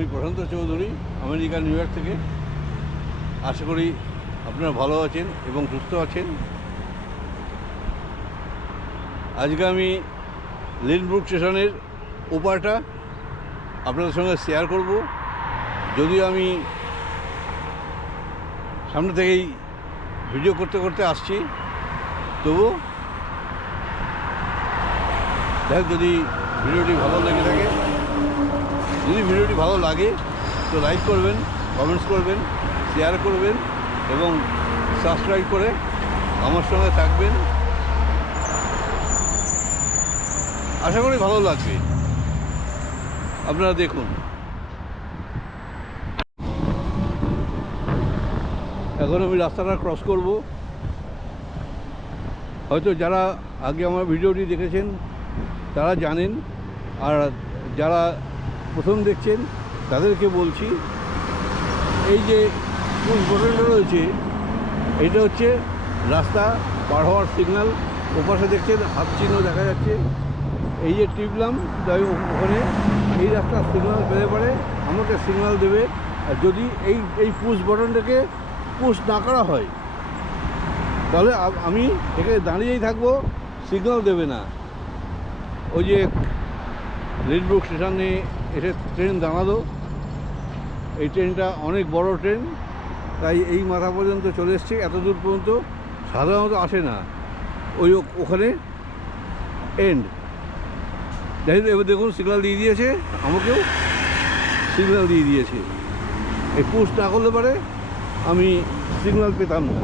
আমি Prashanta Chowdhury, America, New York থেকে। আশা করি আপনারা ভালো আছেন এবং সুস্থ আছেন। আজকে আমি লিনব্রুক স্টেশনের ওপারটা আপনাদের সঙ্গে শেয়ার করব। যদিও আমি সামনে থেকেই ভিডিও করতে করতে আসছি তবু দেখ যদি ভিডিওটি ভালো লেগে থাকে যদি ভিডিওটি ভালো লাগে, তো লাইক করবেন কমেন্টস করবেন শেয়ার করবেন এবং সাবস্ক্রাইব করে আমার সঙ্গে থাকবেন। আশা করি ভালো লাগবে। আপনারা দেখুন। এখন আমি রাস্তাটা ক্রস করব। হয়তো যারা আগে আমার ভিডিওটি দেখেছেন, তারা জানেন। আর যারা প্রথম দেখছেন, তাদেরকে বলছি, এই যে পুশ বটনটা রয়েছে, এটা হচ্ছে রাস্তা পার হওয়ার সিগনাল ওপাশে দেখছেন হাত চিহ্ন দেখা যাচ্ছে, এই যে টিপলাম তাই ওখানে, এই রাস্তার সিগনাল পেলে পারে, আমাকে সিগনাল দেবে, আর যদি এই এই পুশ বটনটাকে পুশ না করা হয়, তাহলে আমি এখানে দাঁড়িয়েই থাকব সিগনাল দেবে না। ওই যে রেডব্রুক স্টেশনে এসে ট্রেন দাঁড়াল। এই ট্রেনটা অনেক বড় ট্রেন, তাই এই মাথা পর্যন্ত চলে এসছে। এত দূর পর্যন্ত সাধারণত আসে না। ওই ওখানে এন্ড যাই এবার দেখুন সিগন্যাল দিয়ে দিয়েছে আমাকেও। সিগন্যাল দিয়ে দিয়েছে। এই পুশ না করলে পারে, আমি সিগন্যাল পেতাম না।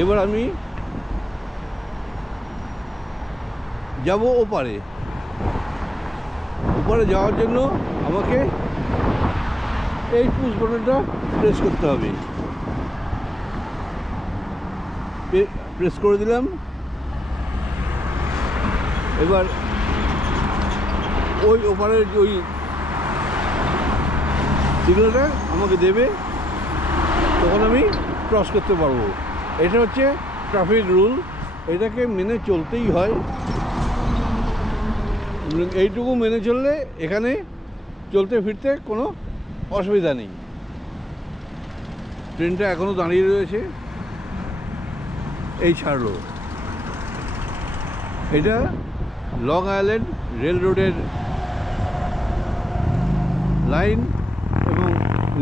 এবার আমি যাব ওপারে। ওপারে যাওয়ার জন্য আমাকে এই পুশ বটনটা প্রেস করতে হবে। প্রেস করে দিলাম। এবার ওই ওপারের ওই সিগন্যালটা আমাকে দেবে, তখন আমি ক্রস করতে পারব। এটা হচ্ছে ট্রাফিক রুল। এটাকে মেনে চলতেই হয়। এইটুকু মেনে চললে এখানে চলতে ফিরতে কোনো অসুবিধা নেই। ট্রেনটা এখনও দাঁড়িয়ে রয়েছে। এই ছাড়লো। এটা লং আইল্যান্ড রেল রোডের লাইন এবং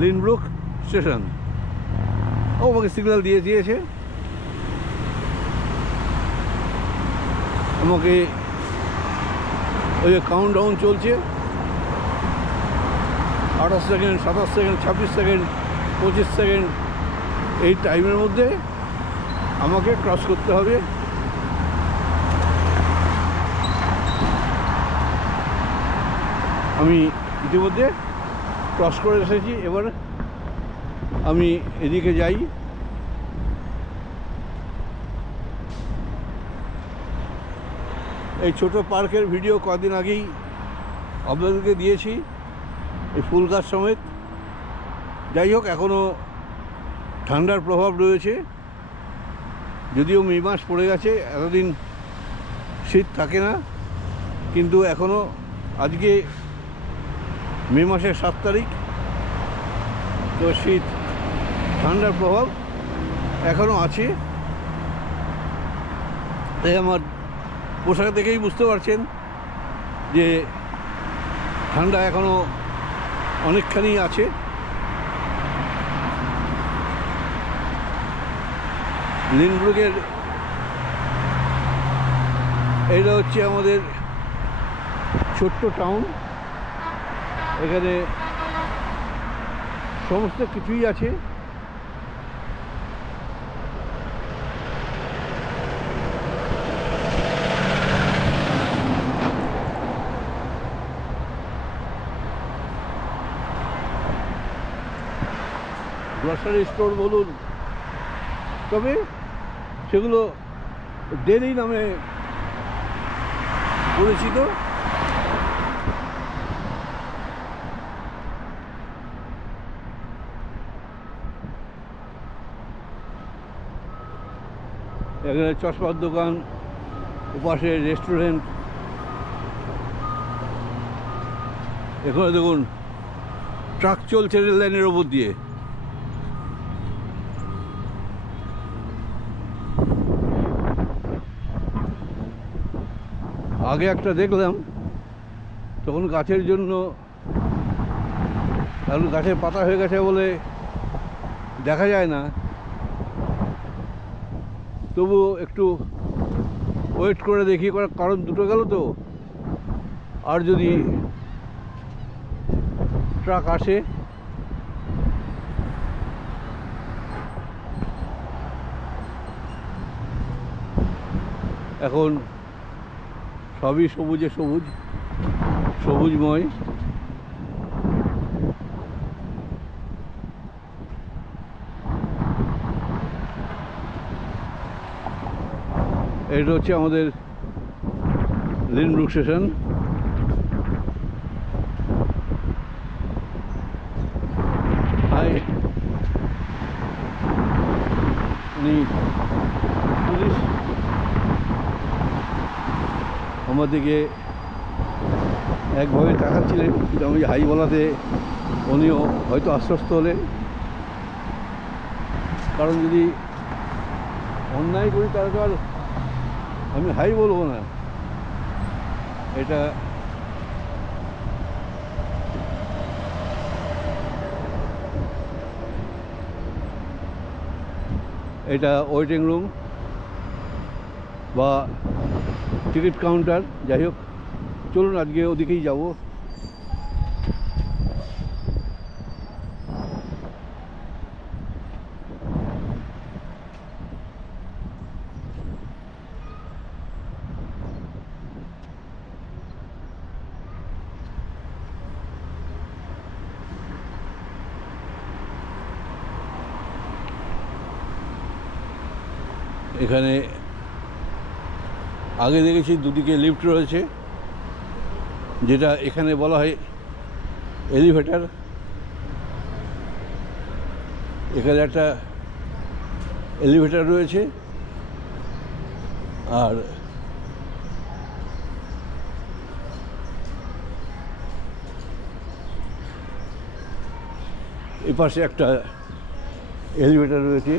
লিনব্রুক স্টেশন। ও, আমাকে সিগন্যাল দিয়ে দিয়েছে। আমাকে ওই যে কাউন্ট ডাউন চলছে। আঠাশ সেকেন্ড সাতাশ সেকেন্ড ছাব্বিশ সেকেন্ড পঁচিশ সেকেন্ড এই টাইমের মধ্যে আমাকে ক্রস করতে হবে। আমি ইতিমধ্যে ক্রস করে এসেছি। এবার আমি এদিকে যাই। এই ছোট পার্কের ভিডিও কদিন আগেই আপনাদেরকে দিয়েছি, এই ফুল গাছ সমেত। যাই হোক এখনও ঠান্ডার প্রভাব রয়েছে। যদিও মে মাস পড়ে গেছে, এতদিন শীত থাকে না, কিন্তু এখনও আজকে মে মাসের সাত তারিখ, তো শীত, ঠান্ডার প্রভাব এখনও আছে। তাই আমার পোশাক দেখেই বুঝতে পারছেন যে ঠান্ডা এখনও অনেকখানি আছে। লিনব্রুকের এটা হচ্ছে আমাদের ছোট্ট টাউন। এখানে সমস্ত কিছুই আছে। গ্রসারি স্টোর বলুন। তবে সেগুলো ডেলি নামে পরিচিত। এখানে চশমার দোকান, ওপাশে রেস্টুরেন্ট এখানে দেখুন, ট্রাক চলছে রেল লাইনের ওপর দিয়ে। আগে একটা দেখলাম, তখন গাছের জন্য কারণ গাছের পাতা হয়ে গেছে বলে দেখা যায় না। তবু একটু ওয়েট করে দেখি কারণ দুটো গেল তো। আর যদি ট্রাক আসে, এখন সবই সবুজে সবুজ সবুজময়। এটা হচ্ছে আমাদের লিনব্রুক স্টেশন। পুলিশ। আমাদেরকে একভাবে তাকাচ্ছিলেন, কিন্তু আমি হাই বলাতে উনিও হয়তো আশ্বস্ত হলেন। কারণ যদি অন্যায় করি, তাহলে তো আর আমি হাই বলব না। এটা এটা ওয়েটিং রুম বা টিকিট কাউন্টার যাই হোক চলুন আজকে ওদিকেই যাব। এখানে আগে দেখেছি দুদিকে লিফট রয়েছে, যেটা এখানে বলা হয় এলিভেটার এখানে একটা এলিভেটার রয়েছে, আর এ পাশে একটা এলিভেটার রয়েছে।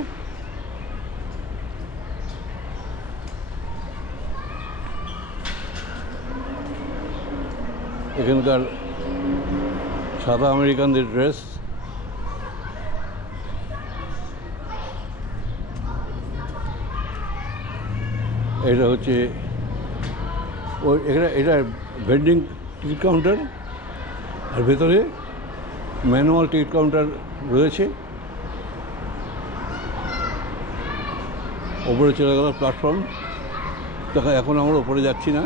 এখানকার সাদা আমেরিকানদের ড্রেস এটা হচ্ছে ওই এখানে এটা ভেন্ডিং টিকিট কাউন্টার আর ভেতরে ম্যানুয়াল টিকিট কাউন্টার রয়েছে। ওপরে চলে গেল প্ল্যাটফর্ম দেখো, এখন আমরা ওপরে যাচ্ছি না।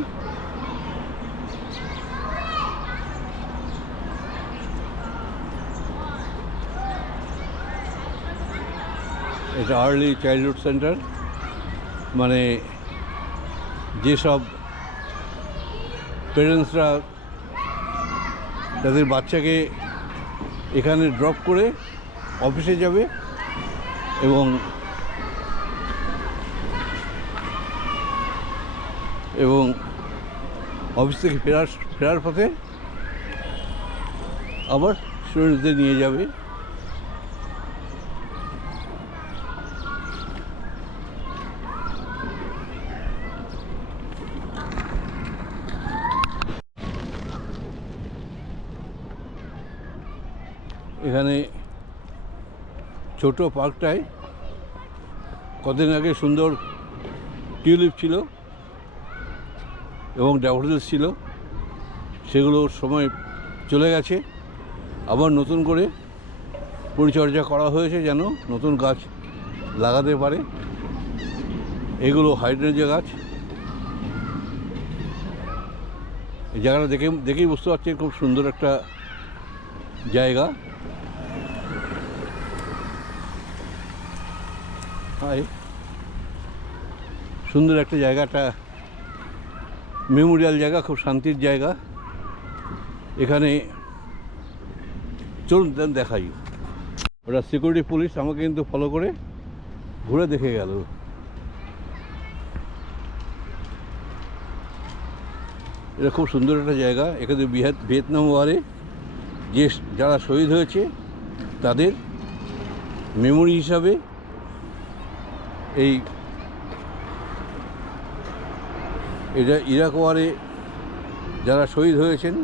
এটা আর্লি চাইল্ডহুড সেন্টার মানে যেসব পেরেন্টসরা তাদের বাচ্চাকে এখানে ড্রপ করে অফিসে যাবে এবং এবং অফিস থেকে ফেরার ফেরার পথে আবার স্টুডেন্টসদের নিয়ে যাবে। এখানে ছোট পার্কটায় কদিন আগে সুন্দর টিউলিপ ছিল এবং ড্যাফোডিলস ছিল সেগুলোর সময় চলে গেছে। আবার নতুন করে পরিচর্যা করা হয়েছে যেন নতুন গাছ লাগাতে পারে। এগুলো হাইড্রেঞ্জা গাছ। এই জায়গাটা দেখে, দেখেই বুঝতে পারছি খুব সুন্দর একটা জায়গা। হাই সুন্দর একটা জায়গাটা মেমোরিয়াল জায়গা, খুব শান্তির জায়গা। এখানে চলুন দেখাই। ওটা সিকিউরিটি পুলিশ আমাকে কিন্তু ফলো করে ঘুরে দেখে গেল। এটা খুব সুন্দর একটা জায়গা। এখানে ভিয়েতনাম ওয়ারে যে যারা শহীদ হয়েছে, তাদের মেমোরি হিসাবে এই এটা ইরাক ওয়ারে যারা শহীদ হয়েছেন,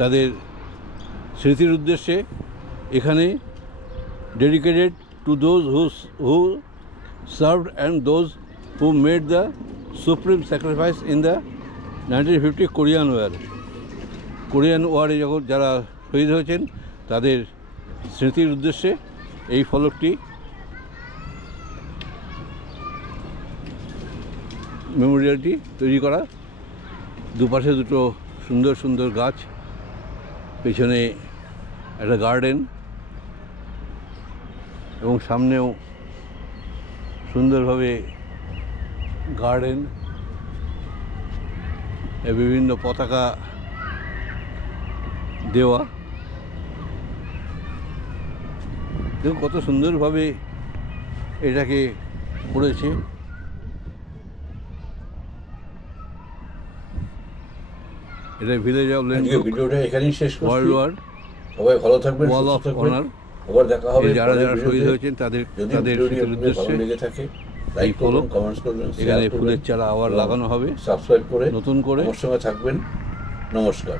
তাদের স্মৃতির উদ্দেশ্যে এখানে dedicated to those who who served and those who made the supreme sacrifice in the nineteen fifty Korean war Korean ওয়ারে যখন যারা শহীদ হয়েছেন, তাদের স্মৃতির উদ্দেশ্যে এই ফলকটি মেমোরিয়ালটি তৈরি করা। দুপাশে দুটো সুন্দর সুন্দর গাছ, পেছনে একটা গার্ডেন এবং সামনেও সুন্দরভাবে গার্ডেন বিভিন্ন পতাকা দেওয়া। দেখুন কত সুন্দরভাবে এটাকে করেছে। এটা ভিলেজ অফ লেন্ডুক ভিডিওটা এখানেই শেষ ওয়ার্ল্ড করছি ওয়ার সবাই ভালো থাকবেন ওয়াল সুস্থ অফ অনার আবার দেখা হবে যারা যারা শহীদ হয়েছেন তাদের তাদের উদ্দেশ্যে ভালো লেগে থাকে লাইক করুন কমেন্টস করবেন এখানে ফুলের চারা আবার লাগানো হবে। সাবস্ক্রাইব করে নতুন করে। আমার সঙ্গে থাকবেন। নমস্কার।